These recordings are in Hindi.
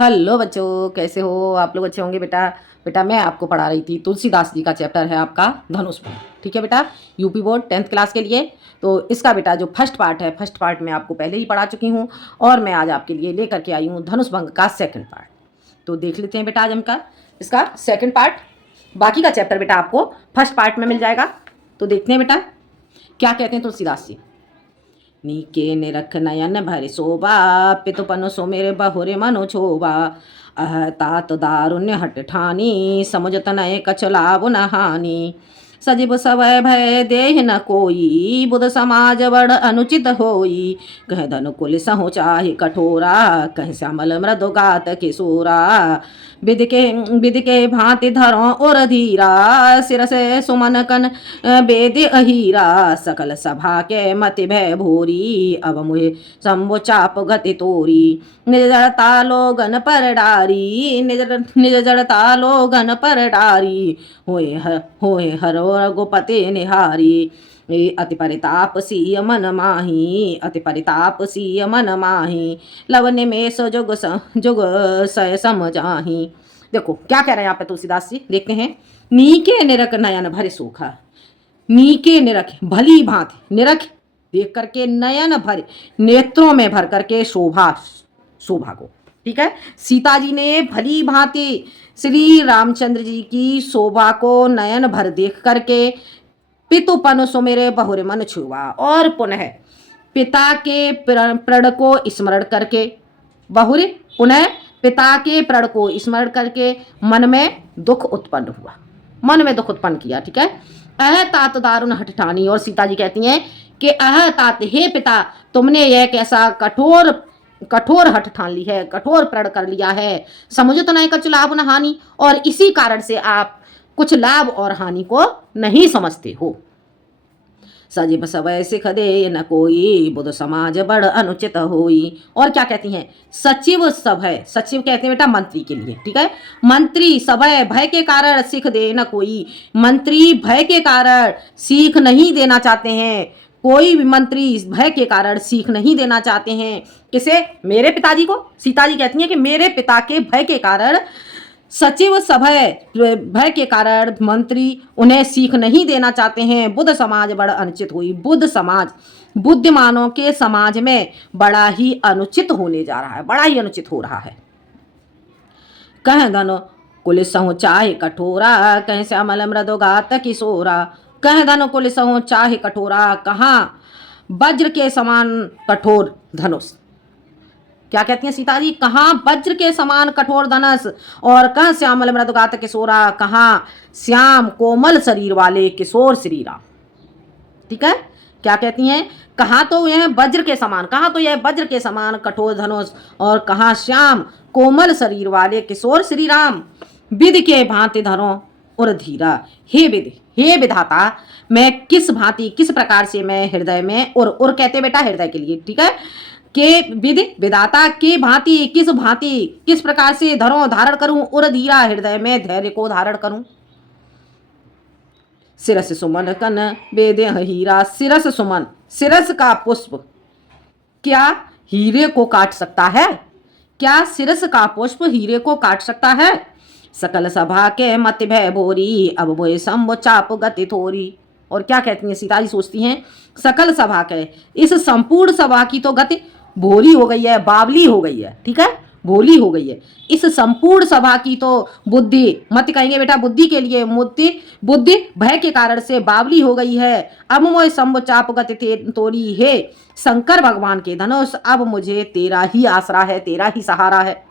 हेलो बच्चों, कैसे हो आप लोग? अच्छे होंगे बेटा। बेटा मैं आपको पढ़ा रही थी, तुलसीदास जी का चैप्टर है आपका धनुष पर। ठीक है बेटा, यूपी बोर्ड 10th क्लास के लिए। तो इसका बेटा जो फर्स्ट पार्ट है, फर्स्ट पार्ट में आपको पहले ही पढ़ा चुकी हूँ और मैं आज आपके लिए लेकर के आई हूँ धनुष भंग का सेकंड पार्ट। तो देख लेते हैं बेटा आज हम का इसका सेकंड पार्ट। बाकी का चैप्टर बेटा आपको फर्स्ट पार्ट में मिल जाएगा। तो देखते हैं बेटा क्या कहते हैं तुलसीदास जी। नीके निरख नयन भरि शोभा, पितुपन सुमिर बहुरे मनु छोभा। तात दारुण्य हट ठानी, समुझत नय कछ लाभ न हानि। सजीव सवय भय देह न कोई, बुध समाज बड़ अनुचित होई। कह धन कुल सहु चाहि कठोरा, कह श्यामल मृदुगात किशोरा। विद के भांति धरो और धीरा, सिर से सुमन कन वेद अहीरा। सकल सभा के मति भय भोरी, अब मुहे शंभु चाप गति तोरी। निज जड़ता लोगन पर डारी, निज जड़ता लोगन पर डारी। होए हरो रघुपति निहारी। अति परिताप सीय मन माही, अति परिताप सीय मन माही। लवने में सो जुग सय समझाही। देखो क्या कह रहे हैं यहाँ पे तुलसीदास जी, देखते हैं। नीके निरख नयन भरे सोखा, नीके निरख भली भांति, निरख देख करके, नयन भरे नेत्रों में भर करके, शोभा शोभा को। ठीक है, सीता जी ने भली भांति श्री रामचंद्र जी की शोभा को नयन भर देख करके पितुपन सुमिरे बहुरे मन छुआ, और पुनः पिता के प्रण को स्मरण करके, बहुरे पुनः पिता के प्रण को स्मरण करके मन में दुख उत्पन्न हुआ, मन में दुख उत्पन्न किया। ठीक है, अह तात दारुण हठ ठानी। और सीता जी कहती हैं कि अह तात, हे पिता, तुमने यह कैसा कठोर हठ ठान ली है, कठोर प्रण कर लिया है। समझो तो नहीं कछु लाभ न हानि, और इसी कारण से आप कुछ लाभ और हानि को नहीं समझते हो। सजीव सवय सिख दे न कोई, बुध समाज बड़ अनुचित होई। और क्या कहती हैं, सचिव सभय, सचिव कहते हैं बेटा मंत्री के लिए। ठीक है, मंत्री सभय भय के कारण सिख दे न कोई, मंत्री भय के कारण सीख नहीं देना चाहते हैं। कोई भी मंत्री भय के कारण सीख नहीं देना चाहते हैं। किसे? मेरे पिताजी को। सीता जी कहती हैं कि मेरे पिता के भय के कारण, सचिव सभय भय के कारण मंत्री उन्हें सीख नहीं देना चाहते हैं। बुद्ध समाज बड़ा अनुचित हुई। बुद्ध समाज, बुद्धिमानों के समाज में बड़ा ही अनुचित होने जा रहा है, बड़ा ही अनुचित हो रहा है। कह धन कुल सहु चाहे कठोरा, कह श्यामल मृदुगात किशोरा। कह धन कुल सहु चाहे कठोरा, कहाँ वज्र के समान कठोर धनुष। क्या कहती हैं सीता जी, कहाँ वज्र के समान कठोर धनुष, और कहाँ श्यामल मृदुगात किशोरा, कहाँ श्याम कोमल शरीर वाले किशोर श्री राम। ठीक है, क्या कहती हैं, कहाँ तो यह वज्र के समान, कहाँ तो यह वज्र के समान कठोर धनुष, और कहाँ श्याम कोमल शरीर वाले किशोर श्री राम। विद के भांति धरो और धीरा। हे विद, हे विधाता, मैं किस भांति, किस प्रकार से मैं हृदय में, और कहते बेटा हृदय के लिए। ठीक है, के विद विदाता के भांति, किस भांति, किस प्रकार से धरो धारण करूं, और धीरा हृदय में धैर्य को धारण करूं। सिरस सुमन कन वेदे हीरा। सिरस सुमन, सिरस का पुष्प क्या हीरे को काट सकता है? क्या सिरस का पुष्प हीरे को काट सकता है? सकल सभा के मति भय भोरी, अब वो शंभु चाप गति थोरी। और क्या कहती हैं सीता जी, सोचती हैं सकल सभा के, इस संपूर्ण सभा की तो गति भोली हो गई है, बावली हो गई है। ठीक है, भोली हो गई है। इस संपूर्ण सभा की तो बुद्धि, मत कहेंगे बेटा बुद्धि के लिए, बुद्धि भय के कारण से बावली हो गई है। अब मोह शंभु चाप गति तोरी। हे शंकर भगवान के धनुष, अब मुझे तेरा ही आसरा है, तेरा ही सहारा है।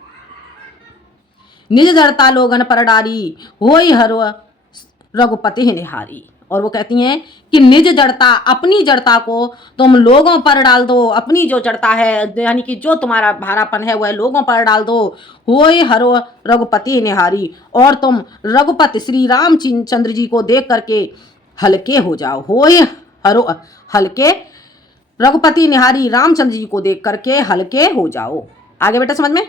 निज जड़ता लोगन पर डारी, होई हरो रघुपति निहारी। और वो कहती हैं कि निज जड़ता, अपनी जड़ता को तुम लोगों पर डाल दो, अपनी जो जड़ता है, यानी कि जो तुम्हारा भारापन है वह लोगों पर डाल दो। होय हरो रघुपति निहारी, और तुम रघुपति श्री रामचंद्र जी को देख करके हल्के हो जाओ। होय हरो, हल्के, रघुपति निहारी, रामचंद्र जी को देख करके हल्के हो जाओ। आगे बेटा समझ में।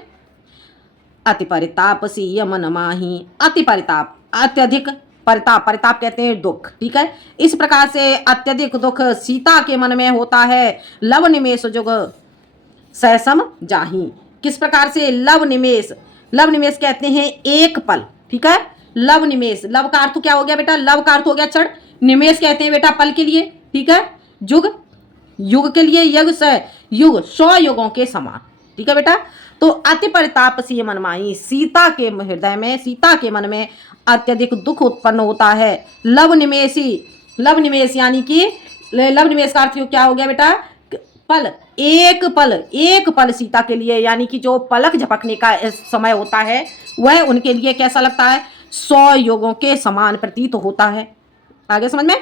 अति परिताप सीय मन माही। अति परिताप, अत्यधिक परिताप, परिताप कहते हैं दुख। ठीक है, इस प्रकार से अत्यधिक दुख सीता के मन में होता है। लव निमेष जुग सैसम जाही। किस प्रकार से? लव निमेष, लव निमेष कहते हैं एक पल, ठीक है। लव निमेष, लव का अर्थ क्या हो गया बेटा, लव का अर्थ हो गया क्षण, निमेष कहते हैं बेटा पल के लिए, ठीक है। युग, युग के लिए यज्ञ से युग 100 युगों के समान, ठीक है बेटा। तो अति परिताप सी मन माई, सीता के हृदय में, सीता के मन में अत्यधिक दुख उत्पन्न होता है। लव निमेषी, लव निमेष यानी कि लव निमेष का अर्थ क्या हो गया बेटा, पल, एक पल सीता के लिए, यानी कि जो पलक झपकने का समय होता है वह उनके लिए कैसा लगता है, 100 युगों के समान प्रतीत होता है। आगे समझ में,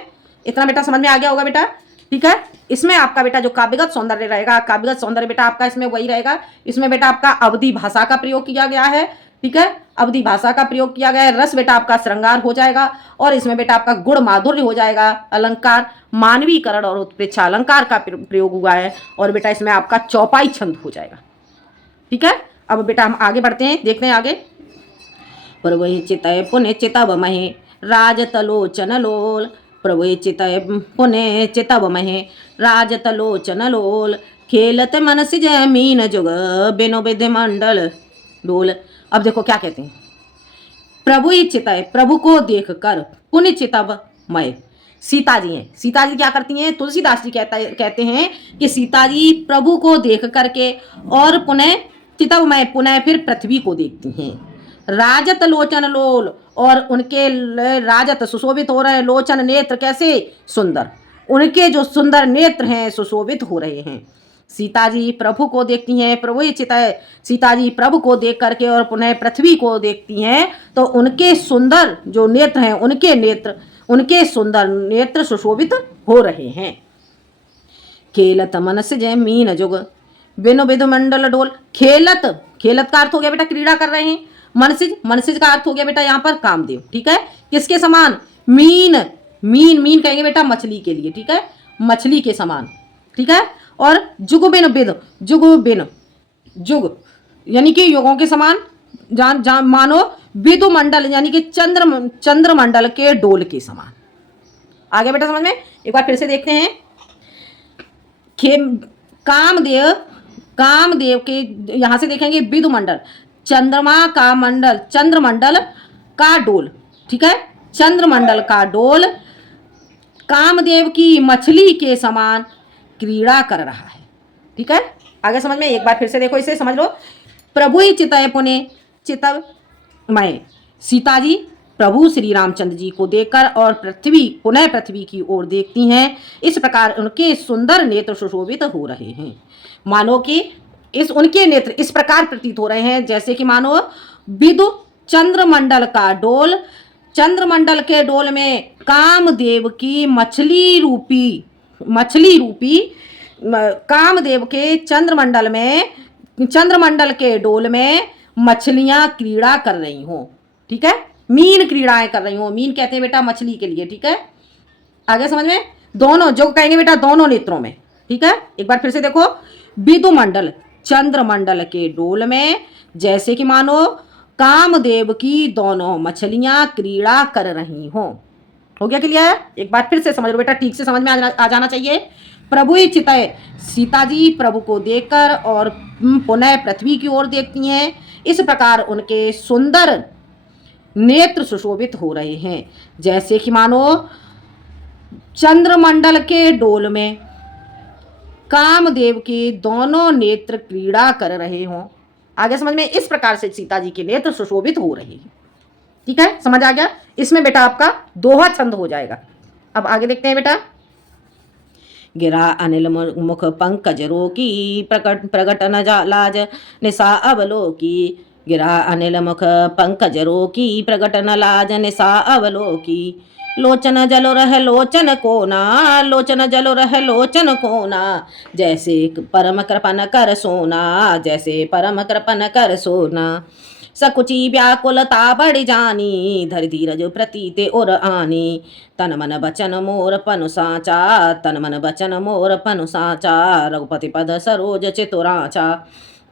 इतना बेटा समझ में आ गया होगा बेटा, ठीक है। इसमें आपका बेटा जो काव्यगत सौंदर्य रहेगा, काव्यगत सौंदर्य बेटा आपका इसमें वही रहेगा, इसमें बेटा आपका अवधि भाषा का प्रयोग किया गया है, ठीक है। अवधि भाषा का प्रयोग किया गया है, रस बेटा आपका श्रृंगार हो जाएगा, और इसमें बेटा आपका गुण माधुर्य हो जाएगा, अलंकार मानवीकरण और उत्प्रेक्षा अलंकार का प्रयोग हुआ है, और बेटा इसमें आपका चौपाई छंद हो जाएगा, ठीक है। अब बेटा हम आगे बढ़ते हैं, देखते हैं आगे। प्रभु चितय पुण्य चितव महे राजतलोचन लोल, प्रभु चितय पुण्य चितव महे राजतलोचन लोल, खेलत मन सिज मीन जुग बिनो विधि मंडल डोल। अब देखो क्या कहते हैं, प्रभु ही चितय, प्रभु को देख कर, पुण्य चितव मय, सीता जी हैं, सीता जी क्या करती हैं, तुलसीदास जी कहते हैं कि सीता जी प्रभु को देख करके और पुनः चितवमय, पुनः फिर पृथ्वी को देखती हैं। राजत लोचन लोल, और उनके राजत सुशोभित हो रहे हैं, लोचन नेत्र कैसे, सुंदर, उनके जो सुंदर नेत्र हैं सुशोभित हो रहे हैं। सीता जी प्रभु को देखती हैं, प्रभु ही चितय, सीता जी प्रभु को देख करके और पुनः पृथ्वी को देखती हैं, तो उनके सुंदर जो नेत्र हैं, उनके नेत्र, उनके सुंदर नेत्र सुशोभित हो रहे हैं। खेलत मनस जय मीन जुग बिनु विधु मंडल डोल, खेलत, खेलत का अर्थ हो गया बेटा क्रीड़ा कर रहे हैं, मनसिज, मनसिज का अर्थ हो गया बेटा यहाँ पर कामदेव, ठीक है। किसके समान, मीन, मीन, मीन कहेंगे बेटा मछली के लिए, ठीक है, मछली के समान, ठीक है। और जुग बिन विद, जुग बिन, जुग यानी कि युगों के समान, जान जान मानो विदु मंडल यानी कि चंद्र मंडल के डोल के समान। आगे बेटा समझ में, एक बार फिर से देखते हैं। कामदेव, कामदेव के यहां से देखेंगे विदु मंडल, चंद्रमा का मंडल, चंद्रमंडल का डोल, ठीक है, चंद्रमंडल का डोल कामदेव की मछली के समान क्रीड़ा कर रहा है, ठीक है। आगे समझ में, एक बार फिर से देखो, इसे समझ लो। प्रभु ही चितय पुण्य चितव मय, सीता जी प्रभु श्री रामचंद्र जी को देखकर और पृथ्वी, पुनः पृथ्वी की ओर देखती हैं, इस प्रकार उनके सुंदर नेत्र सुशोभित हो रहे हैं, मानो कि इस उनके नेत्र इस प्रकार प्रतीत हो रहे हैं जैसे कि मानो विदु चंद्रमंडल का डोल, चंद्रमंडल के डोल में कामदेव की मछली रूपी कामदेव के चंद्रमंडल में, चंद्रमंडल के डोल में मछलियां क्रीड़ा कर रही हों, ठीक है, मीन क्रीड़ाएं कर रही हों, मीन कहते हैं बेटा मछली के लिए, ठीक है। आगे समझ में, दोनों जो कहेंगे बेटा दोनों नेत्रों में, ठीक है। एक बार फिर से देखो, विदु मंडल चंद्रमंडल के डोल में जैसे कि मानो कामदेव की दोनों मछलियां क्रीड़ा कर रही हों। हो गया क्लियर? एक बार फिर से समझ लो बेटा, ठीक से समझ में आ जाना चाहिए। प्रभु ही चितय, सीता जी प्रभु को देखकर और पुनः पृथ्वी की ओर देखती हैं, इस प्रकार उनके सुंदर नेत्र सुशोभित हो रहे हैं जैसे कि मानो चंद्रमंडल के डोल में कामदेव के दोनों नेत्र क्रीड़ा कर रहे हों। आगे समझ में, इस प्रकार से सीता जी के नेत्र सुशोभित हो रहे हैं, ठीक है, समझ आ गया। इसमें बेटा आपका दोहा छंद हो जाएगा। अब आगे देखते हैं बेटा। गिरा अनिल मुख पंकज रोकी, प्रगट न लाज निशा अवलोकी, गिरा अनिल मुख पंकज रोकी, प्रगट न लाज निशा अवलोकी, लोचन जलो रह लोचन कोना, लोचन जलो रह लोचन कोना, जैसे परम कृपन कर सोना, जैसे परम कृपन कर सोना, सकुची व्याकुलता बढ़ जानी, धर धीरज प्रतीते और आनी, तन मन बचन मोर पनु साचा, तन मन बचन मोर पनु साचा, रघुपति पद सरोज चितुराचा,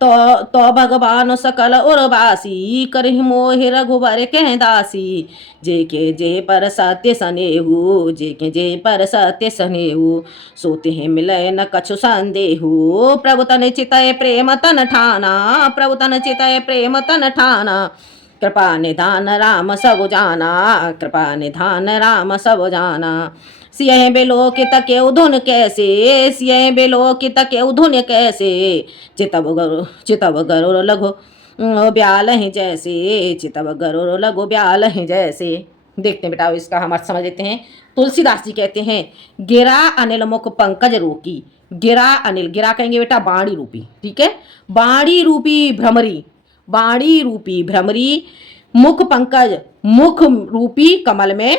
तो भगवान सकल उर्वासी करहि मोहि रघुबर कह दासी। जे पर सत्य सनेहु जे पर सत्य सनेहु सोते हैं मिलय न कछु संदेहु। प्रभु तन चितय प्रेम तन ठाना प्रभु तन चितय प्रेम तन ठाना। कृपा निधान राम सब जाना कृपा निधान राम सब जाना। सियह बेलोकित केउ धुन कैसे सियह बेलोकित केउ धुन कैसे। चितव गरुड़ लघु ब्याल हैं जैसे चितव गरुड़ लघु ब्याल हैं जैसे। देखते हैं बेटा, इसका हम अर्थ समझ लेते हैं। तुलसीदास जी कहते हैं, गिरा अनिल मुख पंकज रोकी। गिरा अनिल, गिरा कहेंगे बेटा बाणी रूपी, ठीक है, बाणी रूपी भ्रमरी, बाणी रूपी भ्रमरी मुख पंकज मुख रूपी कमल में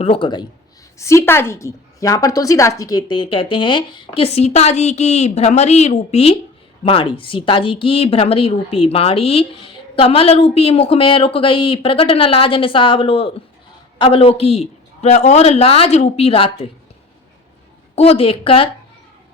रुक गई। सीता जी की, यहाँ पर तुलसीदास जी कहते हैं कि सीता जी की भ्रमरी रूपी बाणी, सीता जी की भ्रमरी रूपी बाणी कमल रूपी मुख में रुक गई। प्रगट न लाज निशा अवलोकी और लाज रूपी रात्र को देखकर,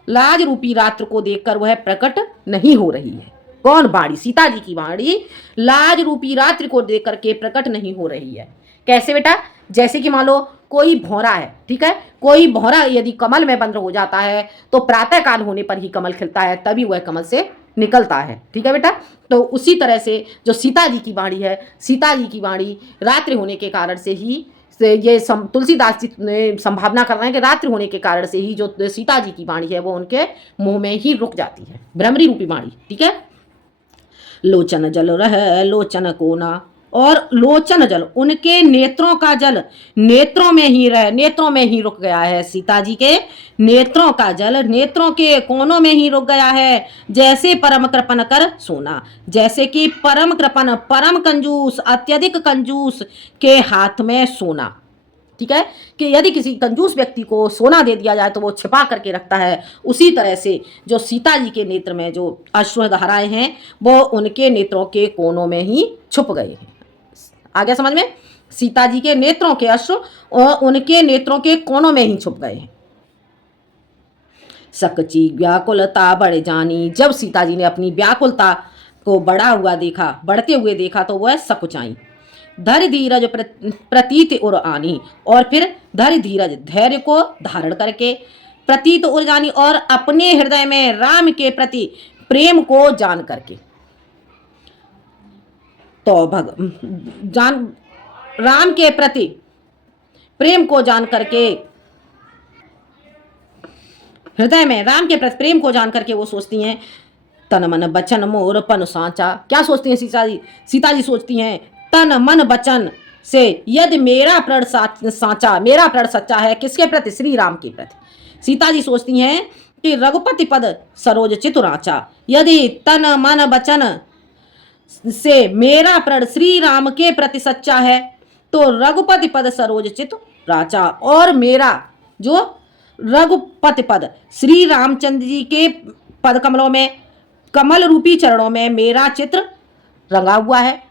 लाज रूपी रात्र को देखकर वह प्रकट नहीं हो रही है। कौन बाणी? सीता जी की बाणी लाज रूपी रात्रि को देख करके प्रकट नहीं हो रही है। कैसे बेटा? जैसे कि मान लो कोई भौरा है, ठीक है, कोई भौरा यदि कमल में बंद हो जाता है तो प्रातः काल होने पर ही कमल खिलता है, तभी वह कमल से निकलता है, ठीक है बेटा। तो उसी तरह से जो सीता जी की बाणी है, सीता जी की बाणी रात्रि होने के कारण से ही ये तुलसीदास जी ने संभावना कर रहे हैं कि रात्रि होने के कारण से ही जो सीता जी की बाणी है वो उनके मुंह में ही रुक जाती है, भ्रमरी रूपी बाणी, ठीक है। लोचन जल रह लोचन कोना, और लोचन जल उनके नेत्रों का जल नेत्रों में ही रह, नेत्रों में ही रुक गया है। सीता जी के नेत्रों का जल नेत्रों के कोनों में ही रुक गया है। जैसे परम कृपन कर सोना, जैसे कि परम कृपन परम कंजूस अत्यधिक कंजूस के हाथ में सोना, ठीक है, कि यदि किसी कंजूस व्यक्ति को सोना दे दिया जाए तो वो छिपा करके रखता है, उसी तरह से जो सीता जी के नेत्र में जो अश्रुधाराएं हैं वो उनके नेत्रों के कोनों में ही छुप गए हैं। आ गया समझ में? सीता जी के नेत्रों के अश्रु उनके नेत्रों के कोनों में ही छुप गए हैं। सकची व्याकुलता बढ़ जानी, जब सीता जी ने अपनी व्याकुलता को बढ़ा हुआ देखा, बढ़ते हुए देखा तो वह सकुचाई। धर धीरज प्रतीत उर आनी, और फिर धर धीरज धैर्य को धारण करके प्रतीत उर जानी, और अपने हृदय में राम के प्रति प्रेम को जान करके, तो राम के प्रति प्रेम को जान करके, हृदय में राम के प्रति प्रेम को जान करके वो सोचती हैं, तन मन बचन मोर पन सांचा। क्या सोचती हैं सीता जी? सीता जी सोचती हैं तन मन बचन से यदि मेरा प्रण सांचा, मेरा प्रण सच्चा है, किसके प्रति? श्री राम के प्रति। सीता जी सोचती हैं कि रघुपति पद सरोज चितुराचा, यदि तन मन बचन से मेरा प्रण श्री राम के प्रति सच्चा है तो रघुपति पद सरोज चित राचा, और मेरा जो रघुपति पद श्री रामचंद्र जी के पद कमलों में, कमल रूपी चरणों में मेरा चित्र रंगा हुआ है,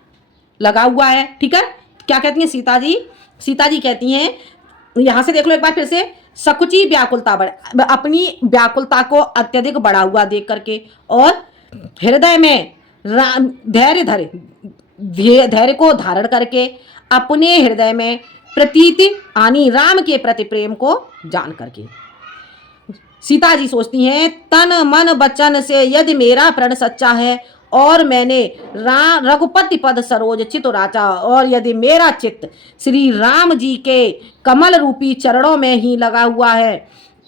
लगा हुआ है, ठीक है। क्या कहती हैं सीता जी? सीता जी कहती हैं, यहां से देख लो एक बार फिर से, सकुची व्याकुलता बढ़, अपनी व्याकुलता को अत्यधिक बढ़ा हुआ देख करके, और हृदय में धैर्य धरे, धैर्य को धारण करके अपने हृदय में प्रतीति आनी, राम के प्रति प्रेम को जान करके सीता जी सोचती हैं तन मन वचन से यदि मेरा प्रण सच्चा है और मैंने रघुपति पद सरोज चित राचा, और यदि मेरा चित्त श्री राम जी के कमल रूपी चरणों में ही लगा हुआ है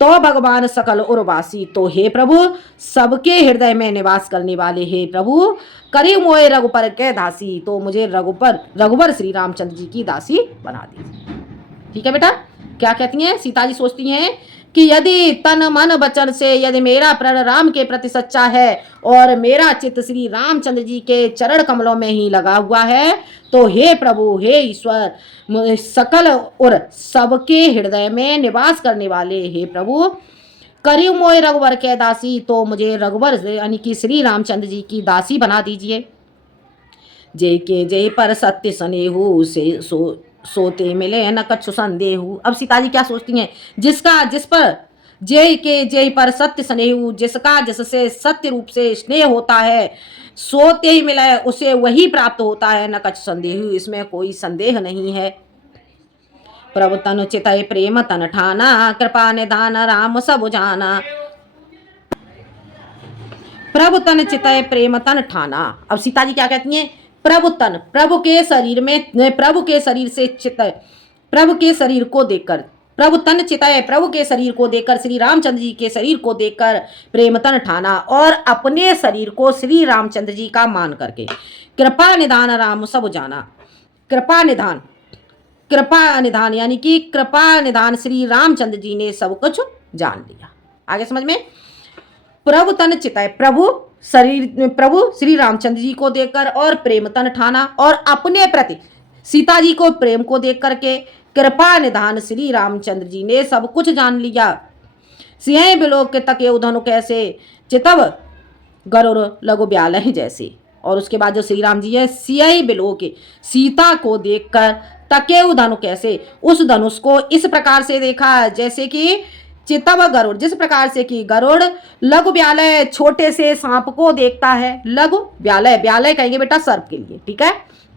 तो भगवान सकल उर्वासी, तो हे प्रभु सबके हृदय में निवास करने वाले हे प्रभु, करी मोए रघुपर के दासी, तो मुझे रघुवर श्री रामचंद्र जी की दासी बना दीजिए। ठीक है बेटा। क्या कहती हैं सीता जी? सोचती हैं कि यदि तन मन वचन से यदि मेरा प्रण राम के प्रति सच्चा है और मेरा चित्त श्री रामचंद्र जी के चरण कमलों में ही लगा हुआ है तो हे प्रभु, हे ईश्वर, सकल और सबके हृदय में निवास करने वाले हे प्रभु, करी मोय रघुवर के दासी, तो मुझे रघुवर यानी कि श्री रामचंद्र जी की दासी बना दीजिए। जय के जय पर सत्य सनेहु से सोते मिले न कछु संदेहु। अब सीता जी क्या सोचती हैं? जिस पर जय के जय पर सत्य स्नेह, जिसका जिससे सत्य रूप से स्नेह होता है सोते ही मिले उसे वही प्राप्त होता है, न कछ संदेह, इसमें कोई संदेह नहीं है। प्रभु तन चितय प्रेम तन ठाना, कृपा निधान राम सब जाना। प्रभु तन चितय प्रेम तन ठाना। अब सीता जी क्या कहती हैं? प्रभु तन, प्रभु के शरीर में, प्रभु के शरीर से चितय, प्रभु के शरीर को देखकर, प्रभु तन चितय, प्रभु के शरीर को देखकर, श्री रामचंद्र जी के शरीर को देखकर प्रेम तन ठाना, और अपने शरीर को श्री रामचंद्र जी का मान करके कृपा निधान राम सब जाना। कृपा निधान, कृपा निधान यानी कि कृपा निधान श्री रामचंद्र जी ने सब कुछ जान लिया। आगे समझ में? प्रभु तन चितय, प्रभु शरीर, प्रभु श्री रामचंद्र जी को देखकर और प्रेम तन ठाना, और अपने प्रति सीता जी को प्रेम को देख करके कृपा निधान श्री रामचंद्र जी ने सब कुछ जान लिया। सिंह बिलोक के तके उधनु कैसे, चितव गरुड़ लघु ब्यालह जैसे। और उसके बाद जो श्री राम जी है, सिंह बिलोक के सीता को देखकर तके धनु कैसे, उस धनुष को इस प्रकार से देखा जैसे कि चितव गरुड़, जिस प्रकार से कि गरुड़ लघु ब्यालय छोटे से सांप को देखता है। लघु ब्यालय, ब्यालय कहेंगे बेटा सर्प के लिए, ठीक है।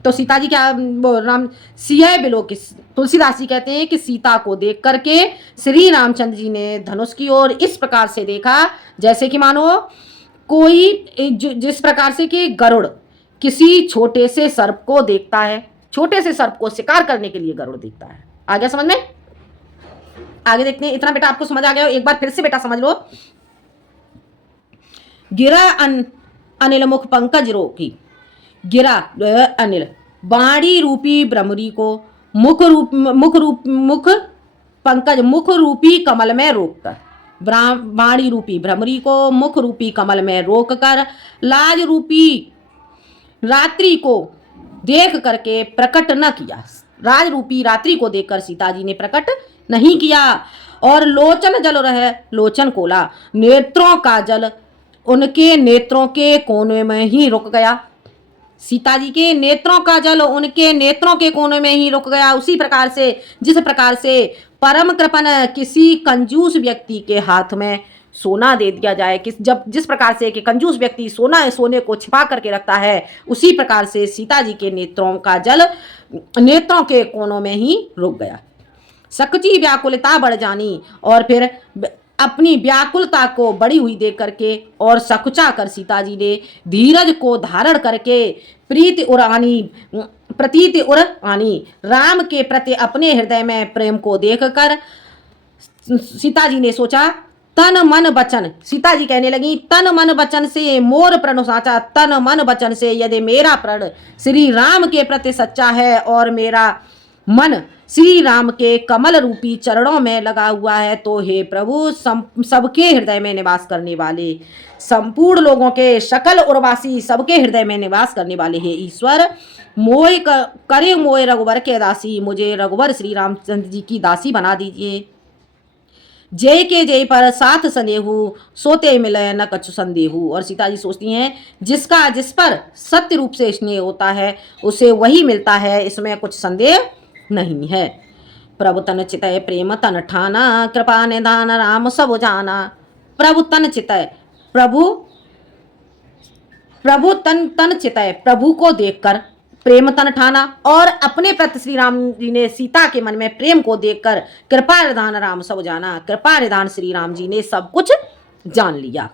तो सीता जी क्या राम सिंह बिलोक, तुलसीदास जी कहते हैं कि सीता को देख करके श्री रामचंद्र जी ने धनुष की ओर इस प्रकार से देखा जैसे कि मानो कोई, जिस प्रकार से कि गरुड़ किसी छोटे से सर्प को देखता है, छोटे से सर्प को शिकार करने के लिए गरुड़ देखता है। आ गया समझ में? आगे देखते हैं। इतना बेटा आपको समझ आ गया? एक बार फिर से बेटा समझ लो। गिरा अनिल मुख पंकज रोकी, गिरा अनिल बाणी रूपी भ्रमरी को मुख पंकज मुख रूपी कमल में रोककर, बाणी रूपी भ्रमरी को मुख रूपी कमल में रोक कर लाज रूपी रात्रि को देख करके प्रकट न किया। राज रूपी रात्रि को देखकर सीता जी ने प्रकट नहीं किया। और लोचन जल रहे लोचन कोला, नेत्रों का जल उनके नेत्रों के कोने में ही रुक गया। सीता जी के नेत्रों का जल उनके नेत्रों के कोने में ही रुक गया। उसी प्रकार से जिस प्रकार से परम कृपण किसी कंजूस व्यक्ति के हाथ में सोना दे दिया जाए, जिस प्रकार से कि कंजूस व्यक्ति सोने को छिपा करके रखता है, उसी प्रकार से सीता जी के नेत्रों का जल नेत्रों के कोनों में ही रुक गया। सकची व्याकुलता बढ़ जानी, और फिर अपनी व्याकुलता को बढ़ी हुई देख करके और सकुचा कर सीता जी ने धीरज को धारण करके प्रीति उर आनी, राम के प्रति अपने हृदय में प्रेम को देखकर सीता जी ने सोचा तन मन वचन, सीता जी कहने लगी तन मन वचन से मोर प्रण साचा, तन मन वचन से यदि मेरा प्रण श्री राम के प्रति सच्चा है और मेरा मन श्री राम के कमल रूपी चरणों में लगा हुआ है, तो हे प्रभु सबके हृदय में निवास करने वाले, संपूर्ण लोगों के सकल उर्वासी सबके हृदय में निवास करने वाले हे ईश्वर, मोय करे मोय रघुवर के दासी, मुझे रघुवर श्री रामचंद्र जी की दासी बना दीजिए। जय के जय पर साथ सनेहू, सोते मिले न कछु संदेहू। और सीता जी सोचती हैं जिसका जिस पर सत्य रूप से स्नेह होता है उसे वही मिलता है, इसमें कुछ संदेह नहीं है। प्रभु तन चितय प्रेम तन ठाना, कृपा निधान राम सब जाना। प्रभु तन चितय, प्रभु तन चितय, प्रभु को देखकर प्रेम तन ठाना, और अपने प्रति श्री राम जी ने सीता के मन में प्रेम को देखकर कृपा निधान राम सब जाना, कृपा निधान श्री राम जी ने सब कुछ जान लिया।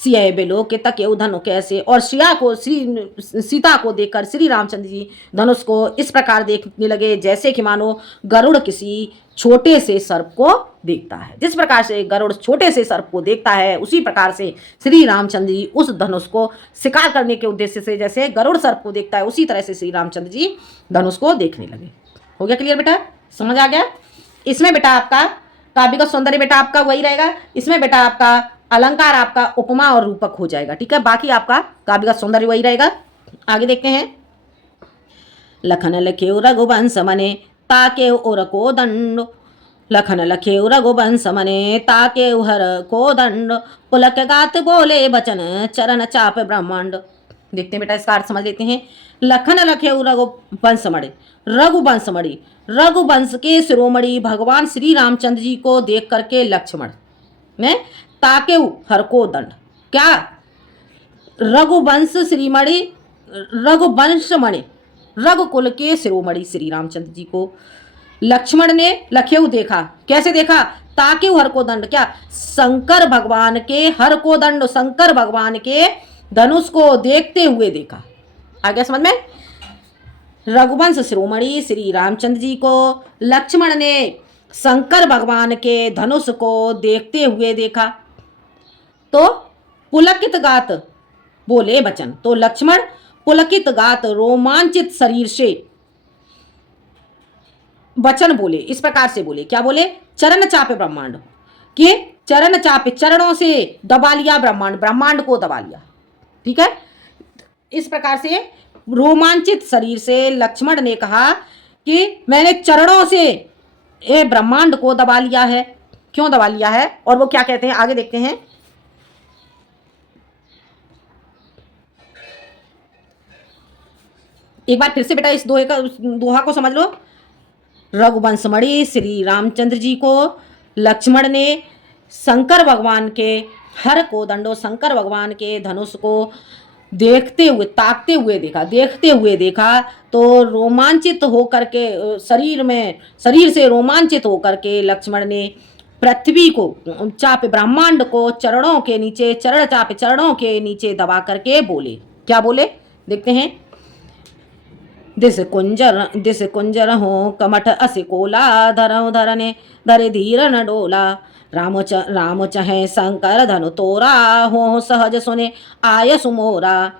सिया बेलो के तक धनु कैसे, और सीता को देखकर श्री रामचंद्र जी धनुष को इस प्रकार देखने लगे जैसे कि मानो गरुड़ किसी छोटे से सर्प को देखता है। जिस प्रकार से गरुड़ छोटे से सर्प को देखता है, उसी प्रकार से श्री रामचंद्र जी उस धनुष को शिकार करने के उद्देश्य से जैसे गरुड़ सर्प को देखता है, उसी तरह से श्री रामचंद्र जी धनुष को देखने लगे। हो गया क्लियर बेटा? समझ आ गया? इसमें बेटा आपका काव्य का सौंदर्य बेटा आपका वही रहेगा, इसमें बेटा आपका अलंकार आपका उपमा और रूपक हो जाएगा, ठीक है। बाकी आपका काव्य का सौंदर्य वही रहेगा। आगे देखते हैं। लखन लखे रघुवंश मने ताके उर को दंड, लखन लखे रघुवंश मने ताके हर को दंड, पुलक गात बोले बचन चरण चाप ब्रह्मांड। देखते हैं बेटा, इसका अर्थ समझ लेते हैं। लखन लखे रघुवंश मणि, रघुवंश मणि, रघुवंश के शिरोमणि भगवान श्री रामचंद्र जी को देख करके लक्ष्मण, ने ताके हर को दंड। क्या रघुवंश श्रीमणि, रघुवंशमणि, रघुकुल के शिरोमणि श्री रामचंद्र जी को लक्ष्मण ने लखेऊ देखा। कैसे देखा? ताकि हर को दंड, क्या शंकर भगवान के हर को दंड, शंकर भगवान के धनुष को देखते हुए देखा। आ गया समझ में? रघुवंश शिरोमणि श्री रामचंद्र जी को लक्ष्मण ने शंकर भगवान के धनुष को देखते हुए देखा। तो पुलकित गात बोले वचन, तो लक्ष्मण पुलकित गात रोमांचित शरीर से वचन बोले, इस प्रकार से बोले। क्या बोले? चरण चापे ब्रह्मांड, कि चरण चापे, चरणों से दबा लिया ब्रह्मांड, ब्रह्मांड को दबा लिया। ठीक है, इस प्रकार से रोमांचित शरीर से लक्ष्मण ने कहा कि मैंने चरणों से ये ब्रह्मांड को दबा लिया है। क्यों दबा लिया है? और वो क्या कहते हैं आगे देखते हैं। एक बार फिर से बेटा इस दोहा को समझ लो। रघुवंशमणि श्री रामचंद्र जी को लक्ष्मण ने शंकर भगवान के हर को दंडो, शंकर भगवान के धनुष को देखते हुए, ताकते हुए देखा, देखते हुए देखा। तो रोमांचित होकर के शरीर से रोमांचित होकर के लक्ष्मण ने पृथ्वी को चापे, ब्रह्मांड को चरणों के नीचे, चरण चापे चरणों के नीचे दबा करके बोले। क्या बोले? देखते हैं। दिस कुंजर हो कमठ असि कोला, धरऊ धरने धरे धीर न डोला। राम चहे शंकर धनु तोरा, हो सहज सुने आय सुमोरा।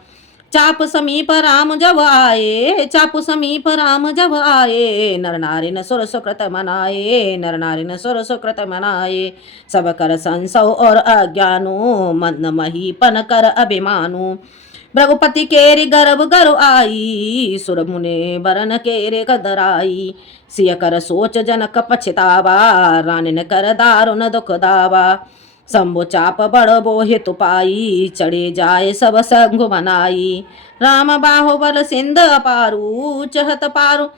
चाप समीप राम जब आए, चाप समीप राम जब आए। नर नारी न सुर सुकृत मनाए, नर नारी न सुर सुकृत मनाए। सब कर संसव और अज्ञानो, मंद महीपन कर अभिमानु। भृगुपति केरि गर्भ गर्व आई, सुर मुने बरन केरे कदराई। सिय कर सोच जनक पछतावा, रानिन कर दारुन दुख दावा। शंभु चाप बड़ बोहित पाई, चढ़े जाए सब संग बनाई। राम बाहुबल सिंध अपारू, चहत पारू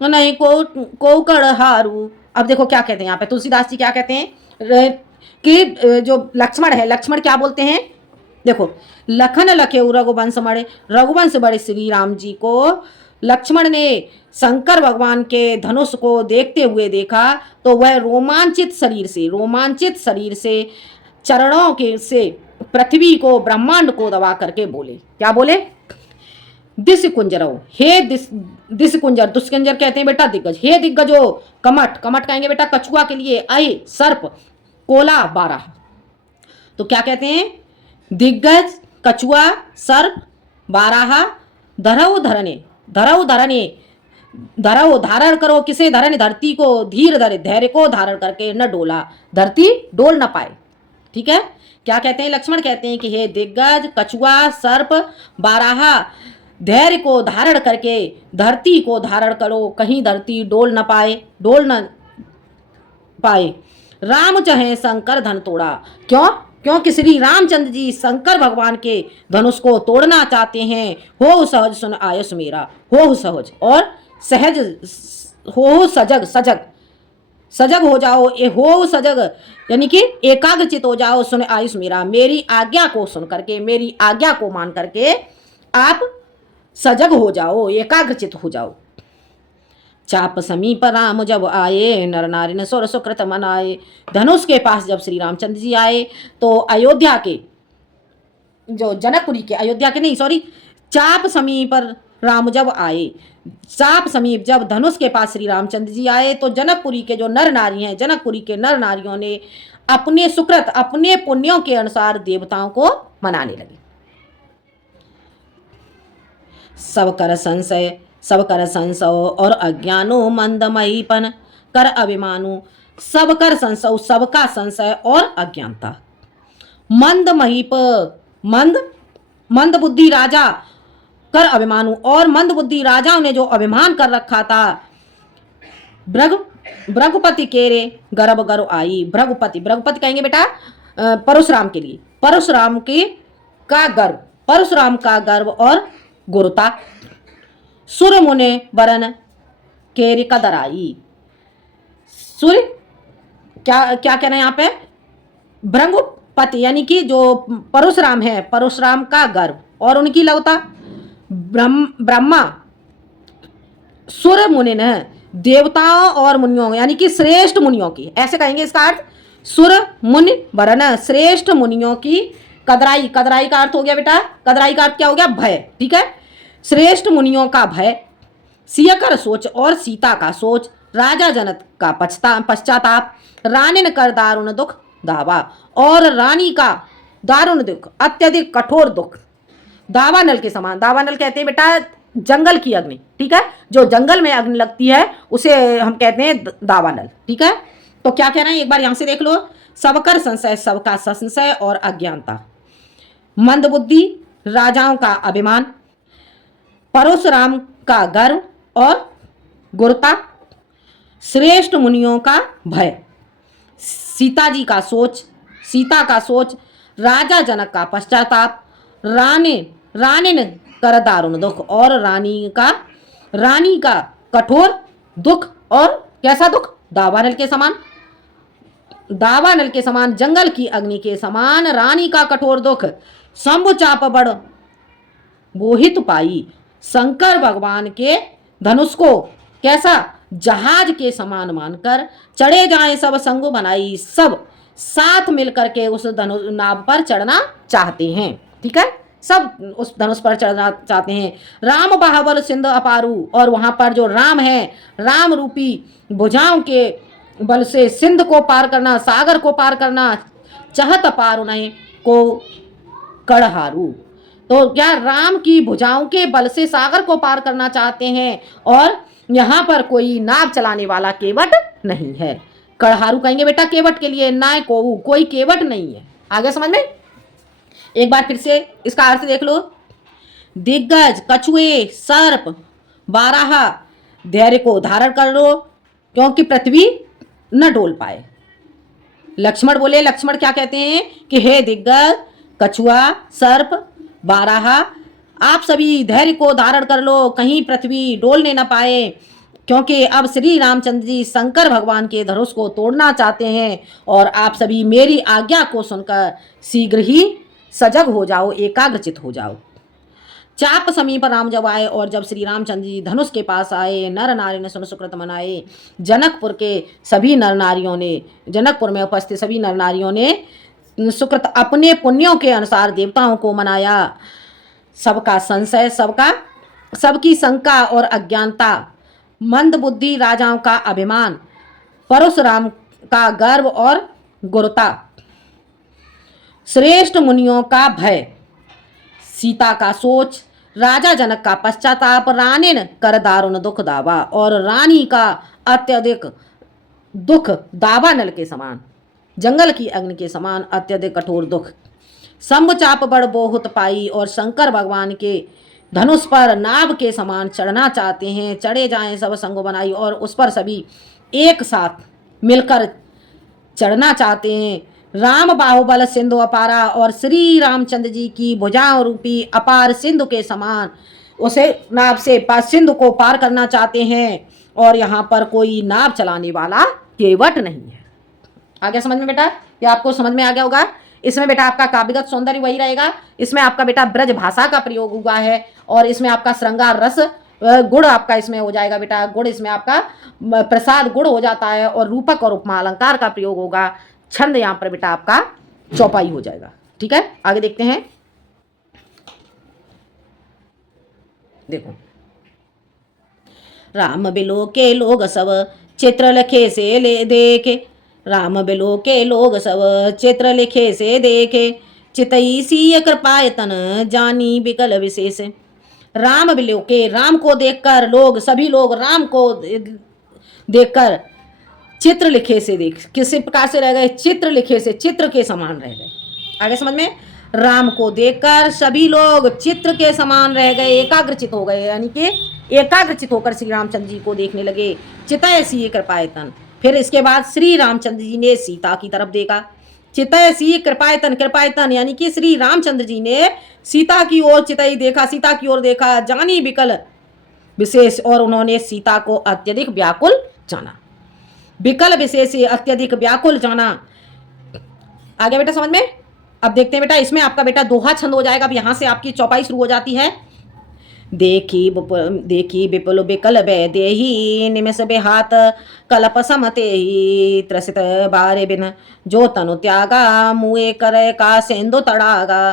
नहीं को कड़ हारू। अब देखो क्या कहते हैं यहाँ पे तुलसीदास जी, क्या कहते हैं कि जो लक्ष्मण है, लक्ष्मण क्या बोलते हैं? देखो, लखन लखे रघुवंश बड़े, रघुवंश बड़े श्री राम जी को लक्ष्मण ने शंकर भगवान के धनुष को देखते हुए देखा। तो वह रोमांचित शरीर से चरणों के से पृथ्वी को, ब्रह्मांड को दबा करके बोले। क्या बोले? दिस कुंजरो, हे दिस कुंजर, दुष्कुंजर कहते हैं बेटा दिग्गज। हे दिग्गजो, कमठ, कमठ कहेंगे बेटा कछुआ के लिए। आई सर्प, कोला 12। तो क्या कहते हैं? दिग्गज, कछुआ, सर्प, 12। धरऊ धरने, धरऊ धरने, धरऊ धारण करो, किसे धरने? धरती को, धीर धरे, धैर्य को धारण करके न डोला, धरती डोल न पाए। ठीक है, क्या कहते हैं? लक्ष्मण कहते हैं कि हे दिग्गज, कछुआ, सर्प, 12, धैर्य को धारण करके धरती को धारण करो, कहीं धरती डोल न पाए। राम चहे शंकर धन तोड़ा। क्यों? क्योंकि श्री रामचंद्र जी शंकर भगवान के धनुष को तोड़ना चाहते हैं। हो सहज सुन आयस मेरा, हो सहज और सहज, हो सजग, सजग हो जाओ। ये हो सजग यानी कि एकाग्रचित हो जाओ। सुन आयुष मेरा, मेरी आज्ञा को सुन करके, मेरी आज्ञा को मान करके आप सजग हो जाओ, एकाग्रचित हो जाओ। चाप समीप राम जब आए, नर नारी न सुर सुकृत मनाए। धनुष के पास जब श्री रामचंद्र जी आए तो अयोध्या के, जो जनकपुरी के, अयोध्या के नहीं सॉरी, चाप समीप राम जब आए, चाप समीप जब धनुष के पास श्री रामचंद्र जी आए तो जनकपुरी के जो नर नारी हैं, जनकपुरी के नर नारियों ने अपने सुकृत, अपने पुण्यों के अनुसार देवताओं को मनाने लगे। सब कर संशय और अज्ञानो, मंदमहीपन कर अभिमानु। सब कर संशय, सबका संशय और अज्ञानता। मंदमहीप, मंद बुद्धि राजा कर अभिमानु, और मंद बुद्धि राजाओं ने जो अभिमान कर रखा था। भृगुपति केरे गर्भ गर्व आई। भृगुपति कहेंगे बेटा परशुराम के लिए, परशुराम का गर्व और गुरुता। सुर मुने बरन केरी कदर आई। सूर्य क्या कहना है यहाँ पे? भृगुपति यानी कि जो परशुराम है, परशुराम का गर्भ और उनकी लवता, ब्रह्मा सुर मुनिन, देवताओं और मुनियों यानी कि श्रेष्ठ मुनियों की, ऐसे कहेंगे इसका अर्थ, सुर मुनि वरन श्रेष्ठ मुनियों की कदराई, कदराई का अर्थ हो गया बेटा, कदराई का अर्थ क्या हो गया, भय, ठीक है, श्रेष्ठ मुनियों का भय, सियकर सोच और सीता का सोच, राजा जनक का पश्चाताप, रानिन कर दारुण दुख दावा, और रानी का दारुण दुख अत्यधिक कठोर दुख, दावानल के समान, दावानल कहते हैं बेटा जंगल की अग्नि, ठीक है, जो जंगल में अग्नि लगती है उसे हम कहते हैं दावानल, ठीक है। तो क्या कहना है एक बार यहां से देख लो, सबकर संशय सबका संशय और अज्ञानता, मंदबुद्धि राजाओं का अभिमान, परशुराम का गर्व और गुरुता, श्रेष्ठ मुनियों का भय, सीता जी का सोच, सीता का सोच, राजा जनक का पश्चाताप, रानी कर दारुण दुख और रानी का कठोर दुख, और कैसा दुख, दावानल के समान, दावानल के समान, जंगल की अग्नि के समान रानी का कठोर दुख, शंभु चाप बड़ बोहित पाई, शंकर भगवान के धनुष को कैसा, जहाज के समान मानकर चढ़े जाएं सब संग बनाई, सब साथ मिलकर के उस धनुष नाव पर चढ़ना चाहते हैं, ठीक है, सब उस धनुष पर चढ़ना चाहते हैं। राम बाहुबल सिंध अपारू, और वहां पर जो राम है, राम रूपी भुजाओं के बल से सिंध को पार करना, सागर को पार करना, चाहत पार उन्हें को कड़हारू, तो क्या राम की भुजाओं के बल से सागर को पार करना चाहते हैं, और यहाँ पर कोई नाव चलाने वाला केवट नहीं है, कड़हारू कहेंगे बेटा केवट के लिए, ना कोई केवट नहीं है। आगे समझ में, एक बार फिर से इसका अर्थ देख लो, दिग्गज कछुए सर्प बारहा धैर्य को धारण कर लो क्योंकि पृथ्वी न डोल पाए। लक्ष्मण बोले, लक्ष्मण क्या कहते हैं कि हे दिग्गज कछुआ सर्प बारहा, आप सभी धैर्य को धारण कर लो, कहीं पृथ्वी डोलने न पाए, क्योंकि अब श्री रामचंद्र जी शंकर भगवान के धनुष को तोड़ना चाहते हैं, और आप सभी मेरी आज्ञा को सुनकर शीघ्र ही सजग हो जाओ, एकाग्रचित हो जाओ। चाप समीप राम जब आए, और जब श्री रामचंद्र जी धनुष के पास आए, नर नारी ने सुन सुकृत मनाए, जनकपुर के सभी नर नारियों ने, जनकपुर में उपस्थित सभी नर नारियों ने सुकृत अपने पुण्यों के अनुसार देवताओं को मनाया, सबका संशय सबकी शंका और अज्ञानता, मंद बुद्धि राजाओं का अभिमान, परशुराम का गर्व और गुरुता, श्रेष्ठ मुनियों का भय, सीता का सोच, राजा जनक का पश्चाताप, रानिन कर दारुण दुख दावा, और रानी का अत्यधिक दुख दावानल के समान, जंगल की अग्नि के समान अत्यधिक कठोर दुख, शंभु चाप बड़ बोहुत पाई, और शंकर भगवान के धनुष पर नाव के समान चढ़ना चाहते हैं, चढ़े जाएं सब संग बनाई, और उस पर सभी एक साथ मिलकर चढ़ना चाहते हैं। राम बाहुबल सिंधु अपारा, और श्री रामचंद्र जी की भुजाओं रूपी अपार सिंधु के समान उसे नाव से सिंधु को पार करना चाहते हैं, और यहाँ पर कोई नाव चलाने वाला केवट नहीं है। आगे समझ में बेटा, ये आपको समझ में आ गया होगा। इसमें बेटा आपका काव्यगत सौंदर्य वही रहेगा, इसमें आपका बेटा ब्रज भाषा का प्रयोग हुआ है, और इसमें आपका श्रृंगार रस गुड़ आपका इसमें हो जाएगा बेटा, गुड़ इसमें आपका प्रसाद गुड़ हो जाता है, और रूपक और उपमा अलंकार का प्रयोग होगा, छंद यहाँ पर बेटा आपका चौपाई हो जाएगा, ठीक है। आगे देखते हैं, देखो, राम बिलो के लोग सब चित्र लिखे से ले देखे, राम बिलो के लोग सब चित्र लिखे से देखे, चितई सी कृपायतन जानी विकल विशेष। राम बिलो के, राम को देखकर लोग, सभी लोग राम को देखकर चित्र लिखे से देख, किसी प्रकार से रह गए, चित्र लिखे से, चित्र के समान रह गए। आगे समझ में, राम को देखकर सभी लोग चित्र के समान रह गए, एकाग्रचित हो गए, यानी कि एकाग्रचित होकर श्री रामचंद्र जी को देखने लगे। चितय सी कृपायतन, फिर इसके बाद श्री रामचंद्र जी ने सीता की तरफ देखा। चितय सी कृपायतन, कृपायतन यानी कि श्री रामचंद्र जी ने सीता की ओर चितई देखा, सीता की ओर देखा, जानी विकल विशेष, और उन्होंने सीता को अत्यधिक व्याकुल जाना। विकल विशेष अत्यधिक व्याकुल जाना, आ गया बेटा समझ में? अब देखते हैं बेटा, इसमें आपका बेटा दोहा छंद हो जाएगा। अब यहाँ से आपकी चौपाई शुरू हो जाती है। देखी विपुल बिकल देही निमिष बेहात कलप समते ही त्रसित बारे बिन जो तनु त्यागा मुए करे का सेंदु तड़ागा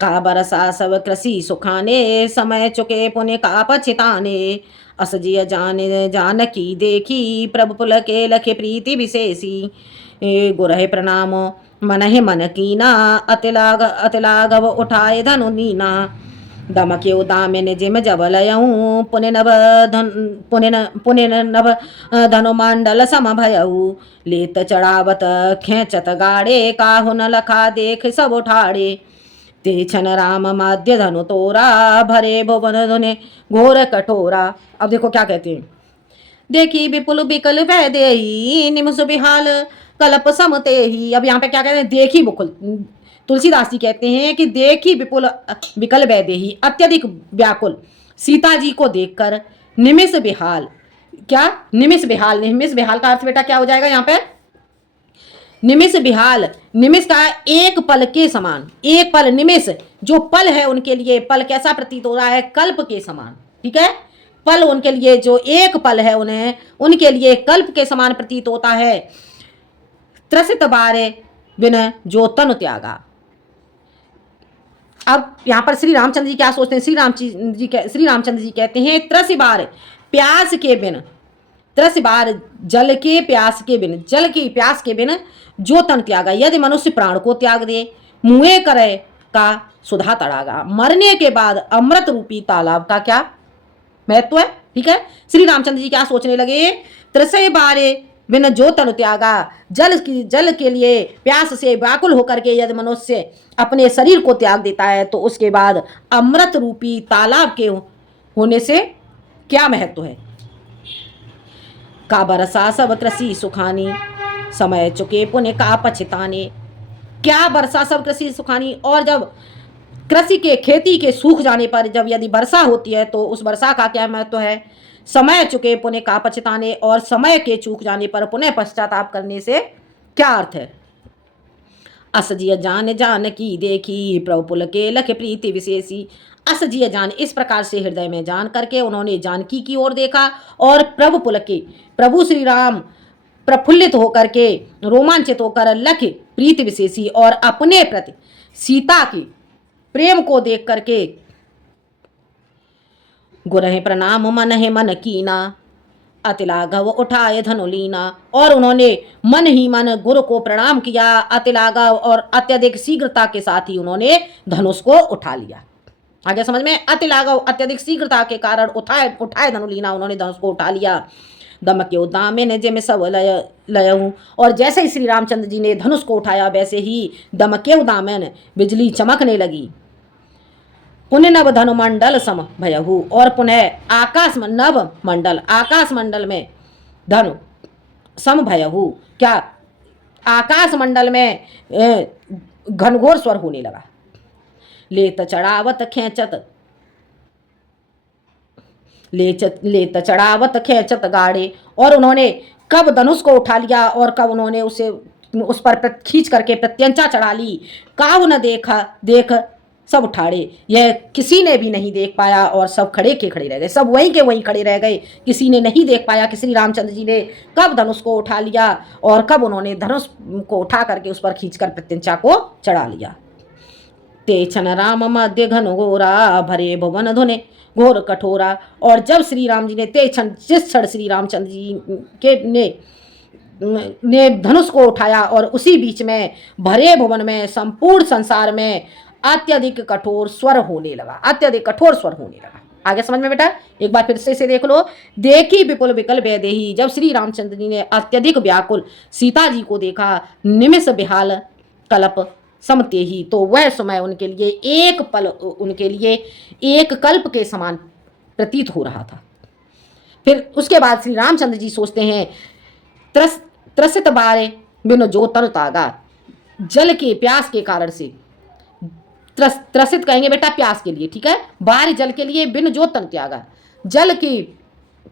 का बरसा सब कृषि सुखाने समय चुके पुण्य का पछिताने असजिय जाने जानकी देखी प्रभु पुल के लखे प्रीति विशेषी गुरहे प्रणाम मनहि मन कीना अतिलाघव उठाए धनु नीना दमक्यो दामिन जिम जब लयऊँ पुण्य नभ धनुमांडल सम भयऊ लेत चढ़ावत खेचत गाड़े काहु न लखा देख सब उठाड़े ते छन राम माध्य धनु तोरा भरे भुवन धुने घोर कठोरा। अब देखो क्या कहते हैं, देखी विपुल बिकल वह देही निमुस बिहाल कलप समते ही। अब यहाँ पे क्या कहते हैं, देखी विपुल, तुलसीदास जी कहते हैं कि देखी विपुल विकल वह देही, अत्यधिक व्याकुल सीता जी को देखकर निमिष बिहाल। क्या निमिष बिहाल, निमिष बिहाल का अर्थ बेटा क्या हो जाएगा यहाँ पे, निमिष बिहाल, निमिष का एक पल के समान, एक पल, निमिष जो पल है उनके लिए, पल कैसा प्रतीत हो रहा है, कल्प के समान। ठीक है, पल उनके लिए जो एक पल है उन्हें, उनके लिए कल्प के समान प्रतीत होता है। त्रसित बारे बिन जो तनु त्यागा। अब यहां पर श्री रामचंद्र जी क्या सोचते हैं, श्री रामचंद्र जी कहते हैं त्रसि बार प्यास के बिन, त्रसि बार जल के प्यास के बिन, जल की प्यास के बिन जो तन त्यागा, यदि मनुष्य प्राण को त्याग दे मुए करे का सुधा तड़ागा, मरने के बाद अमृत रूपी तालाब का क्या महत्व है। ठीक है, श्री रामचंद्र जी क्या सोचने लगे, त्रसय बारे बिन जो तनु त्यागा, जल के लिए प्यास से व्याकुल होकर के यदि मनुष्य अपने शरीर को त्याग देता है तो उसके बाद अमृत रूपी तालाब के होने से क्या महत्व है। का बरसा सब कृषि सुखानी समय चुके पुण्य का पछताने, क्या बरसा सब कृषि सुखानी, और जब कृषि के खेती के सूख जाने पर जब यदि वर्षा होती है तो उस वर्षा का क्या महत्व है, समय चुके पुण्य का पछताने, और समय के चूक जाने पर पुनः पश्चाताप करने से क्या अर्थ है। असजिय जान की देखी प्रभु पुल के लख प्रीति विशेषी, असजिय जान इस प्रकार से हृदय में जान करके उन्होंने जानकी की ओर देखा और प्रभु पुल के, प्रभु श्री राम प्रफुल्लित होकर के रोमांचित होकर लख प्रीति विशेषी और अपने प्रति सीता की प्रेम को देख करके गुरहे प्रणाम मन है मन कीना अतिलाघव उठाए धनुलीना, और उन्होंने मन ही मन गुरु को प्रणाम किया, अतिलाघव और अत्यधिक शीघ्रता के साथ ही उन्होंने धनुष को उठा लिया। आगे समझ में, अतिलाघव अत्यधिक शीघ्रता के कारण उठाए धनुलीना, उन्होंने धनुष को उठा लिया। दमक्यो दामिन जिम सब लयऊं, और जैसे ही श्री रामचंद्र जी ने धनुष को उठाया वैसे ही दमक्यो दामिन बिजली चमकने लगी। पुण्य नव धनुमंडल सम भयहु, और पुनः आकाश नव मंडल, आकाश मंडल में धनु सम भयहु, क्या आकाश मंडल में घनघोर स्वर होने लगा। लेत चढ़ावत खेचत गाड़े, और उन्होंने कब धनुष को उठा लिया और कब उन्होंने उस पर खींच करके प्रत्यंचा चढ़ा ली। काहु न देख सब उठाड़े, यह किसी ने भी नहीं देख पाया और सब खड़े के खड़े रह गए, सब वहीं के वहीं खड़े रह गए। किसी ने नहीं देख पाया कि श्री रामचंद्र जी ने कब धनुष को उठा लिया और कब उन्होंने धनुष को उठा करके उस पर खींचकर प्रत्यंचा को चढ़ा लिया। ते छन राम मध्य घन घोरा भरे भुवन धुने घोर कठोरा, और जब श्री राम जी ने जिस क्षण श्री रामचंद्र जी के ने धनुष को उठाया और उसी बीच में भरे भुवन में संपूर्ण संसार में अत्यधिक कठोर स्वर होने लगा, अत्यधिक कठोर स्वर होने लगा। आगे समझ में बेटा, एक बार फिर से देख लो। देखी विपुल विकल वैदेही, जब श्री रामचंद्र जी ने अत्यधिक व्याकुल सीता जी को देखा, निमिष बिहाल कल्प समते ही, तो वह समय उनके लिए एक पल, उनके लिए एक कल्प के समान प्रतीत हो रहा था। फिर उसके बाद श्री रामचंद्र जी सोचते हैं त्रसित बारे बिन जो तनु तागा, जल के प्यास के कारण से, त्रसित कहेंगे बेटा प्यास के लिए, ठीक है, बाहरी जल के लिए, बिन जो तन त्यागा, जल की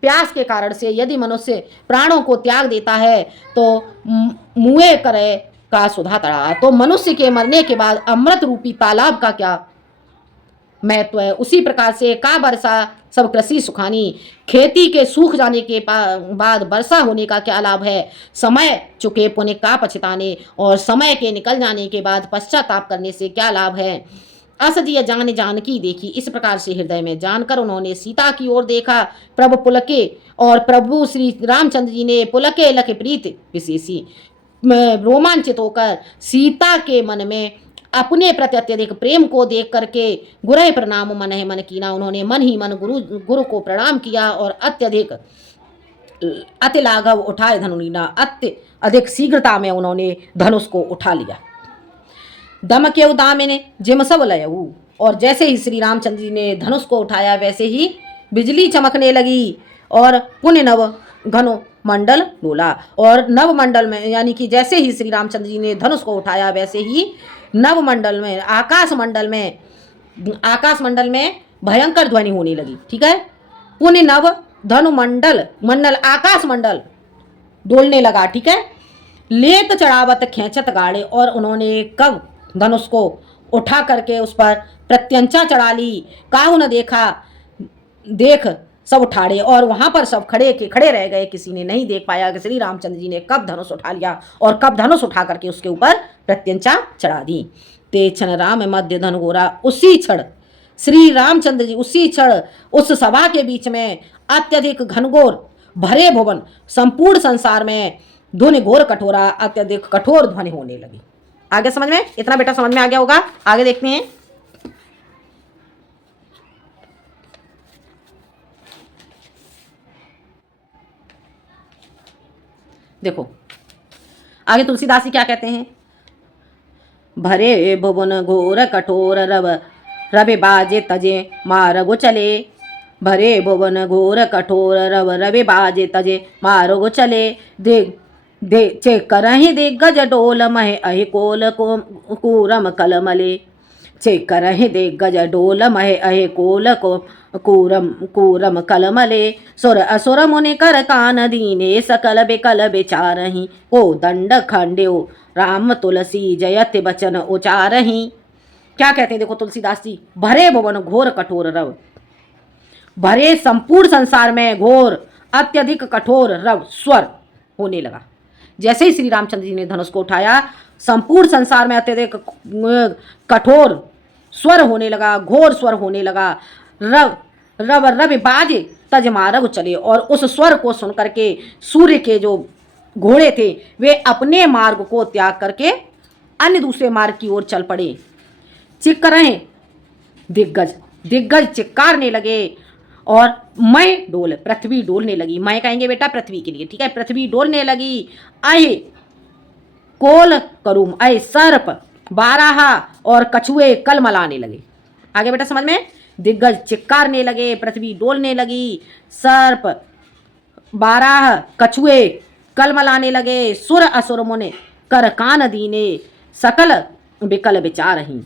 प्यास के कारण से यदि मनुष्य प्राणों को त्याग देता है तो मुए करे का सुधा तड़ा। तो मनुष्य के मरने के बाद अमृत रूपी तालाब का क्या महत्व है, उसी प्रकार से का वर्षा सब कृषि सुखानी, खेती के सूख जाने के बाद वर्षा होने का क्या लाभ है, समय चुके पुण्य का पछताने और समय के निकल जाने के बाद पश्चाताप करने से क्या लाभ है। असदीय जान जानकी देखी, इस प्रकार से हृदय में जानकर उन्होंने सीता की ओर देखा। प्रभु पुलके और प्रभु श्री रामचंद्र जी ने पुलके लख प्रीत विशेषी, रोमांचित होकर सीता के मन में अपने प्रति अत्यधिक प्रेम को देख करके गुरह प्रणाम मन है मन कीना, उन्होंने मन ही मन गुरु को प्रणाम किया और अत्यधिक अति लाघव उठाए धनुनीना, अत्य अधिक शीघ्रता में उन्होंने धनुष को उठा लिया। दम के उदामिने जिम सब लयऊ, और जैसे ही श्री रामचंद्र जी ने धनुष को उठाया वैसे ही बिजली चमकने लगी और पुण्य नव घनो मंडल डोला। और नव मंडल में यानी कि जैसे ही श्री रामचंद्र जी ने धनुष को उठाया वैसे ही नव मंडल में आकाश मंडल में भयंकर ध्वनि होने लगी। ठीक है, पुण्य नव धनु मंडल आकाश मंडल डोलने लगा। ठीक है, लेत चढ़ावत खेचत गाड़े, और उन्होंने कब धनुष को उठा करके उस पर प्रत्यंचा चढ़ा ली। काहू न देख सब उठाड़े, और वहां पर सब खड़े रह गए, किसी ने नहीं देख पाया कि श्री रामचंद्र जी ने कब धनुष उठा लिया और कब धनुष उठा करके उसके ऊपर प्रत्यंचा चढ़ा दी। ते क्षण राम मध्य धन गोरा, उसी क्षण श्री रामचंद्र जी उसी क्षण उस सभा के बीच में अत्यधिक घनघोर भरे भुवन संपूर्ण संसार में धुनि घोर कठोरा अत्यधिक कठोर ध्वनि होने लगी। आगे समझ में, इतना बेटा समझ में आ गया होगा। आगे देखते हैं। देखो आगे तुलसीदास जी क्या कहते हैं। भरे भुवन घोर कठोर रवि बाजे तजे मार्गो चले, भरे भुवन घोर कठोर रवि बाजे तजे मार्गो चले, दे चेक करहि दिग्गज डोल महे अहि कोल कूरम कलमले, चेक करहि दिग्गज डोल महे अहि कोल कूरम कलमले, सुर असुर मुनि कर कान दीने सकल बेकल बेचारही, को दंड खंड्यो राम तुलसी जयति बचन उचारही। क्या कहते हैं देखो तुलसीदास जी, भरे भुवन घोर कठोर रव, भरे संपूर्ण संसार में घोर अत्यधिक कठोर रव स्वर होने लगा। जैसे ही श्री रामचंद्र जी ने धनुष को उठाया संपूर्ण संसार में अत्यधिक कठोर स्वर होने लगा, घोर स्वर होने लगा। रवि बाजे तज मार्ग चले, और उस स्वर को सुन करके सूर्य के जो घोड़े थे वे अपने मार्ग को त्याग करके अन्य दूसरे मार्ग की ओर चल पड़े। चिक्क रहे दिग्गज चिक्कारने लगे, और मैं डोल पृथ्वी डोलने लगी। मैं कहेंगे बेटा पृथ्वी के लिए। ठीक है, पृथ्वी डोलने लगी। अहे कोल करूम, अहे सर्प बाराहा और कछुए कल मलाने लगे। आगे बेटा समझ में, दिग्गज चिक्कारने लगे, पृथ्वी डोलने लगी, सर्प बाराह कछुए कल मलाने लगे, सुर असुर मुने कर कान दीने सकल विकल विचारही,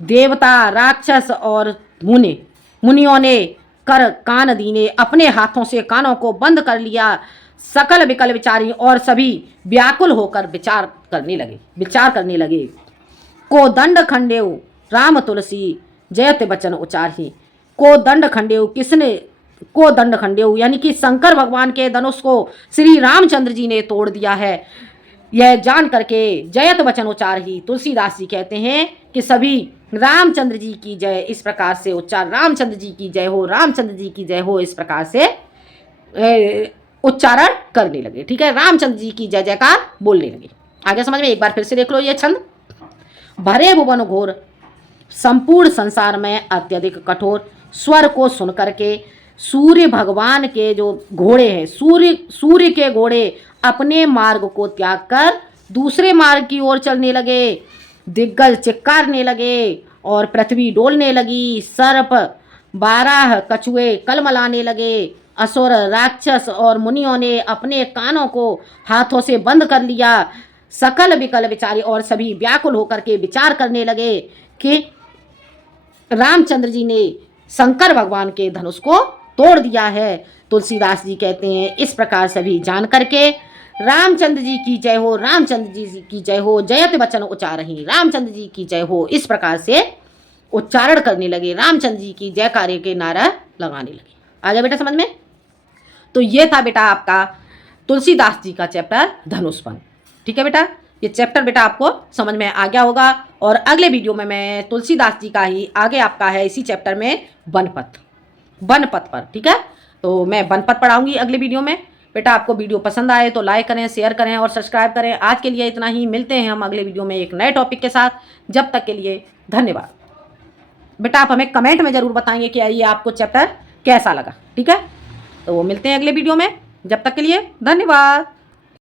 देवता राक्षस और मुनियों ने कर कान दीने अपने हाथों से कानों को बंद कर लिया, सकल विकल विचारी और सभी व्याकुल होकर विचार करने लगे। को दंड खंडेव राम तुलसी जयत बचन उचारही, को दंड खंडेव किसने, को दंड खंडेव यानी कि शंकर भगवान के धनुष को श्री रामचंद्र जी ने तोड़ दिया है। यह जान करके जयत वचन उच्चारही, तुलसीदास जी कहते हैं कि सभी रामचंद्र जी की जय इस प्रकार से उच्चार, रामचंद्र जी की जय हो, रामचंद्र जी की जय हो, इस प्रकार से उच्चारण करने लगे। ठीक है, रामचंद्र जी की जय जयकार बोलने लगे। आगे समझ में, एक बार फिर से देख लो ये छंद। भरे भुवन घोर संपूर्ण संसार में अत्यधिक कठोर स्वर को सुन करके सूर्य भगवान के जो घोड़े हैं, सूर्य के घोड़े अपने मार्ग को त्याग कर दूसरे मार्ग की ओर चलने लगे, दिग्गज चिक्कारने लगे और पृथ्वी डोलने लगी, सर्प बारह कछुए कलमलाने लगे, असुर राक्षस और मुनियों ने अपने कानों को हाथों से बंद कर लिया, सकल विकल विचारी और सभी व्याकुल होकर के विचार करने लगे कि रामचंद्र जी ने शंकर भगवान के धनुष को तोड़ दिया है। तुलसीदास जी कहते हैं इस प्रकार सभी जान करके रामचंद्र जी की जय हो, रामचंद्र जी की जय हो, जयत वचन उच्चारहि, रामचंद्र जी की जय हो, इस प्रकार से उच्चारण करने लगे, रामचंद्र जी की जयकार्य के नारा लगाने लगे। आ गया बेटा समझ में? तो ये था बेटा आपका तुलसीदास जी का चैप्टर धनुष्पन। ठीक है बेटा, ये चैप्टर बेटा आपको समझ में आ गया होगा। और अगले वीडियो में मैं तुलसीदास जी का ही आगे आपका है इसी चैप्टर में बनपथ, बनपथ पर। ठीक है, तो मैं बनपथ पढ़ाऊंगी अगले वीडियो में। बेटा आपको वीडियो पसंद आए तो लाइक करें, शेयर करें और सब्सक्राइब करें। आज के लिए इतना ही, मिलते हैं हम अगले वीडियो में एक नए टॉपिक के साथ। जब तक के लिए धन्यवाद। बेटा आप हमें कमेंट में ज़रूर बताएंगे कि ये आपको चैप्टर कैसा लगा। ठीक है, तो मिलते हैं अगले वीडियो में। जब तक के लिए धन्यवाद।